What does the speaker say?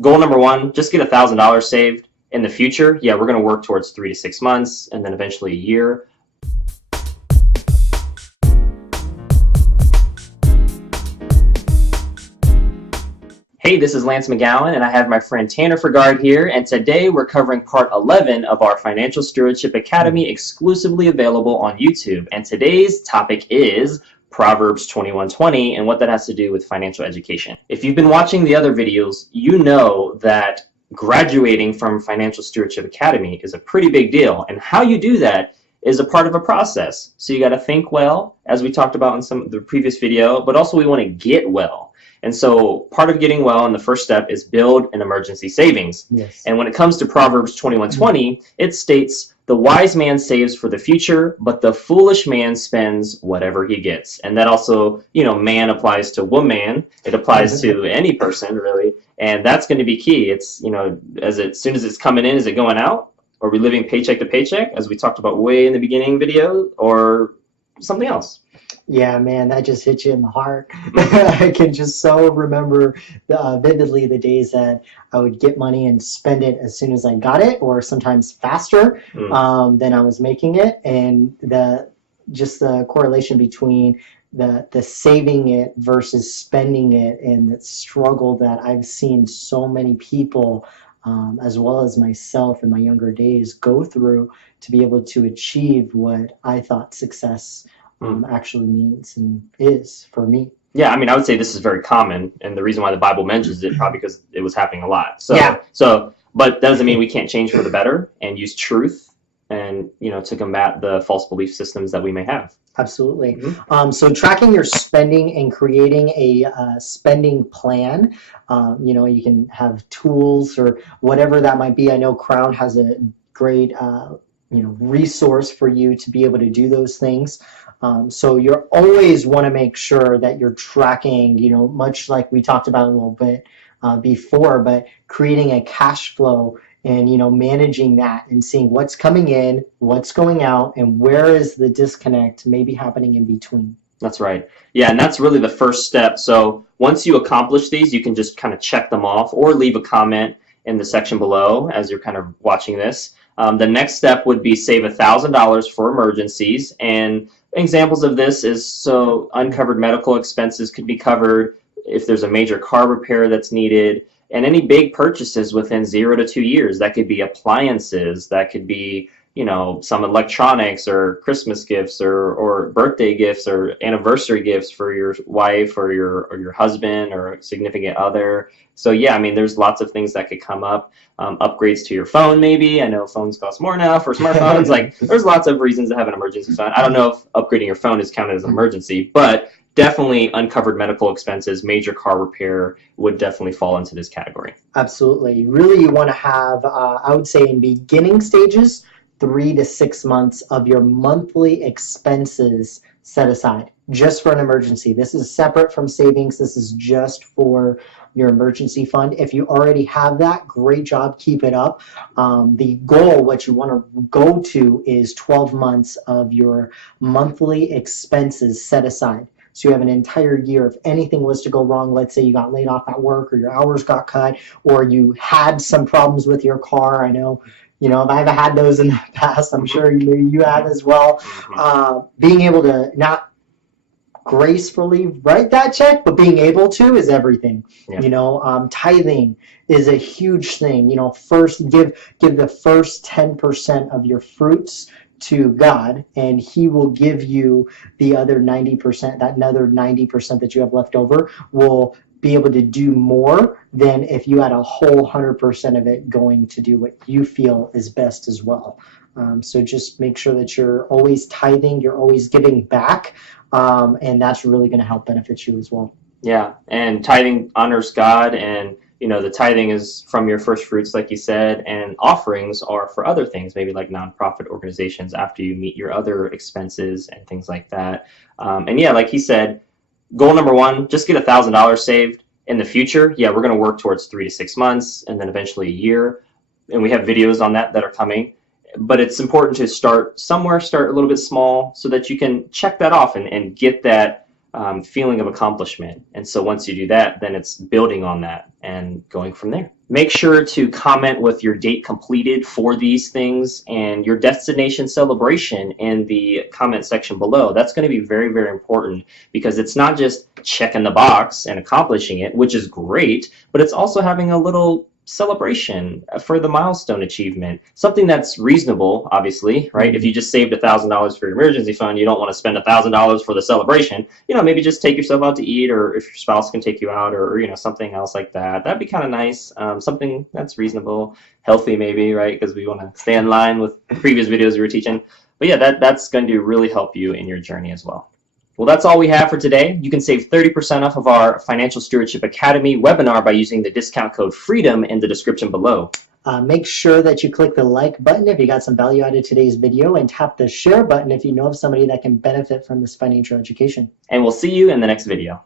goal number one, just get $1,000 saved. In the future, yeah, we're going to work towards 3 to 6 months and then eventually a year. Hey, this is Lance McGowan, and I have my friend Tanner Fergard here, and today we're covering part 11 of our Financial Stewardship Academy, exclusively available on YouTube. And today's topic is Proverbs 21:20 and what that has to do with financial education. If you've been watching the other videos, you know that graduating from Financial Stewardship Academy is a pretty big deal, and how you do that is a part of a process. So you got to think well, as we talked about in some of the previous video, but also we want to get well. And so part of getting well, and the first step, is build an emergency savings. Yes. And when it comes to Proverbs 21:20, it states, "The wise man saves for the future, but the foolish man spends whatever he gets." And that also, man applies to woman. It applies to any person, really. And that's going to be key. It's, as soon as it's coming in, is it going out? Are we living paycheck to paycheck, as we talked about way in the beginning video, or something else? Yeah, man, that just hit you in the heart. I can just so remember vividly the days that I would get money and spend it as soon as I got it, or sometimes faster than I was making it. And the correlation between the saving it versus spending it, and the struggle that I've seen so many people, as well as myself in my younger days, go through to be able to achieve what I thought success actually means and is for me. Yeah, I would say this is very common, and the reason why the Bible mentions it probably because it was happening a lot. But that doesn't mean we can't change for the better and use truth and to combat the false belief systems that we may have. Absolutely. So tracking your spending and creating a spending plan. You can have tools or whatever that might be. I know Crown has a great resource for you to be able to do those things. So you always want to make sure that you're tracking, much like we talked about a little bit before, but creating a cash flow and, managing that and seeing what's coming in, what's going out, and where is the disconnect maybe happening in between. That's right. Yeah, and that's really the first step. So once you accomplish these, you can just kind of check them off or leave a comment in the section below as you're kind of watching this. The next step would be save $1,000 for emergencies, and examples of this is uncovered medical expenses could be covered if there's a major car repair that's needed, and any big purchases within 0 to 2 years. That could be appliances, that could be some electronics or Christmas gifts or birthday gifts or anniversary gifts for your wife or your husband or significant other. So yeah, there's lots of things that could come up. Upgrades to your phone, maybe. I know phones cost more now for smartphones. There's lots of reasons to have an emergency fund. I don't know if upgrading your phone is counted as an emergency, but definitely uncovered medical expenses, major car repair would definitely fall into this category. Absolutely. Really, you want to have, I would say in beginning stages, 3 to 6 months of your monthly expenses set aside just for an emergency. This is separate from savings. This is just for your emergency fund. If you already have that, great job, keep it up. The goal, what you want to go to, is 12 months of your monthly expenses set aside. So you have an entire year. If anything was to go wrong, let's say you got laid off at work or your hours got cut or you had some problems with your car. I know, I've had those in the past. I'm sure you have as well. Being able to not gracefully write that check, but being able to is everything. Yeah. Tithing is a huge thing. First give the first 10% of your fruits to God, and He will give you the other 90%. That another 90% that you have left over will be able to do more than if you had a whole 100% of it going to do what you feel is best as well. So just make sure that you're always tithing, you're always giving back, and that's really going to help benefit you as well. Yeah, and tithing honors God, and the tithing is from your first fruits, like you said, and offerings are for other things, maybe like nonprofit organizations after you meet your other expenses and things like that. And yeah, like he said, goal number one, just get $1,000 saved. In the future, yeah, we're going to work towards 3 to 6 months and then eventually a year. And we have videos on that are coming. But it's important to start somewhere, start a little bit small so that you can check that off and get that feeling of accomplishment. And so once you do that, then it's building on that and going from there. Make sure to comment with your date completed for these things and your destination celebration in the comment section below. That's going to be very, very important because it's not just checking the box and accomplishing it, which is great, but it's also having a little celebration for the milestone achievement, something that's reasonable, obviously, right? If you just saved $1,000 for your emergency fund, you don't want to spend $1,000 for the celebration. Maybe just take yourself out to eat, or if your spouse can take you out, or something else like that. That'd be kind of nice. Something that's reasonable, healthy, maybe, right? Because we want to stay in line with previous videos we were teaching. But yeah, that's going to really help you in your journey as well. Well, that's all we have for today. You can save 30% off of our Financial Stewardship Academy webinar by using the discount code FREEDOM in the description below. Make sure that you click the like button if you got some value out of today's video, and tap the share button if you know of somebody that can benefit from this financial education. And we'll see you in the next video.